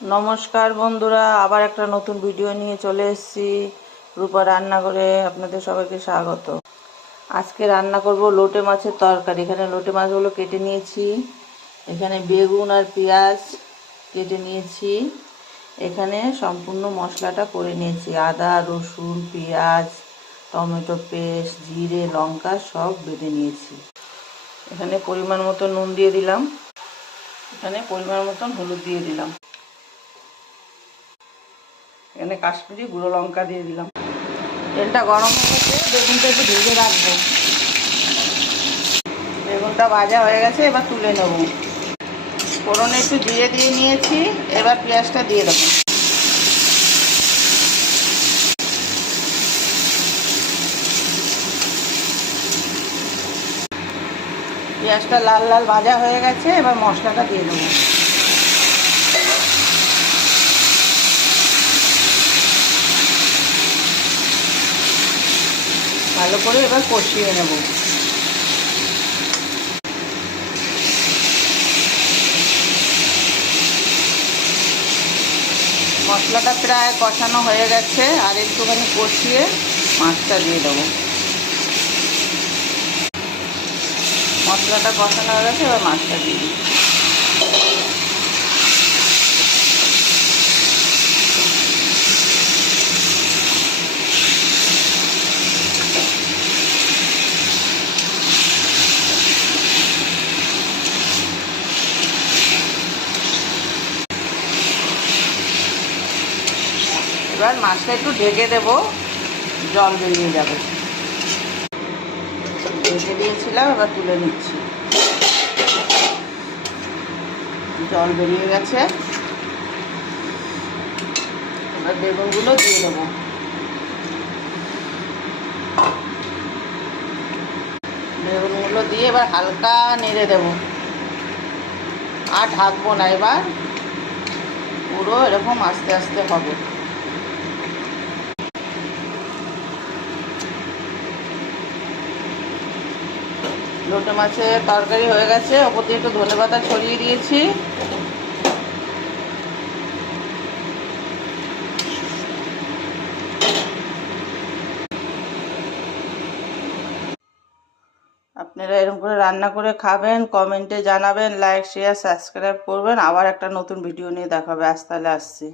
নমস্কার বন্ধুরা, আবার একটা নতুন ভিডিও নিয়ে চলে এসেছি। রূপা রান্নাঘরে আপনাদের সবাইকে স্বাগত। আজকে রান্না করব লোটে মাছের তরকারি। এখানে লোটে মাছগুলো কেটে নিয়েছি, এখানে বেগুন আর পেঁয়াজ কেটে নিয়েছি, এখানে সম্পূর্ণ মশলাটা করে নিয়েছি। আদা, রসুন, পেঁয়াজ, টমেটো পেস্ট, জিরে, লঙ্কা সব বেটে নিয়েছি। এখানে পরিমাণ মতো নুন দিয়ে দিলাম, এখানে পরিমাণ মতন হলুদ দিয়ে দিলাম, এখানে কাশ্মীরি গুঁড়ো লঙ্কা দিয়ে দিলাম। তেলটা গরম হয়ে গেছে, বেগুনটা একটু ভেজে রাখবো। বেগুনটা ভাজা হয়ে গেছে, এবার তুলে নেব। ফোড়নে একটু জিরে দিয়ে নিয়েছি, এবার পেঁয়াজটা দিয়ে দেবো। পেঁয়াজটা লাল লাল ভাজা হয়ে গেছে, এবার মশলাটা দিয়ে দেবো। ভালো করে এবার কষিয়ে নেব। মশলাটা প্রায় কষানো হয়ে গেছে, আর একটুখানি কষিয়ে মাছটা দিয়ে দেবো। মশলাটা কষানো হয়ে গেছে, এবার মাছটা দিয়ে দিই। এবার মাছটা একটু ঢেকে দেবো, জল বেরিয়ে যাবে। ঢেকে দিয়েছিলাম, এবার তুলে নিচ্ছি। জল বেরিয়ে গেছে, এবার বেগুনগুলো দিয়ে দেবো। বেগুনগুলো দিয়ে এবার হালকা নেড়ে দেবো, আর ঢাকবো না। এবার পুরো এরকম আস্তে আস্তে হবে। লোটে মাছের তরকারি হয়ে গেছে, ওপর দিয়ে একটু ধনেপাতা ছড়িয়ে দিয়েছি। আপনারা এরকম করে রান্না করে খাবেন, কমেন্টে জানাবেন, লাইক শেয়ার সাবস্ক্রাইব করবেন। আবার একটা নতুন ভিডিও নিয়ে দেখা হবে। আজ তাহলে আসছি।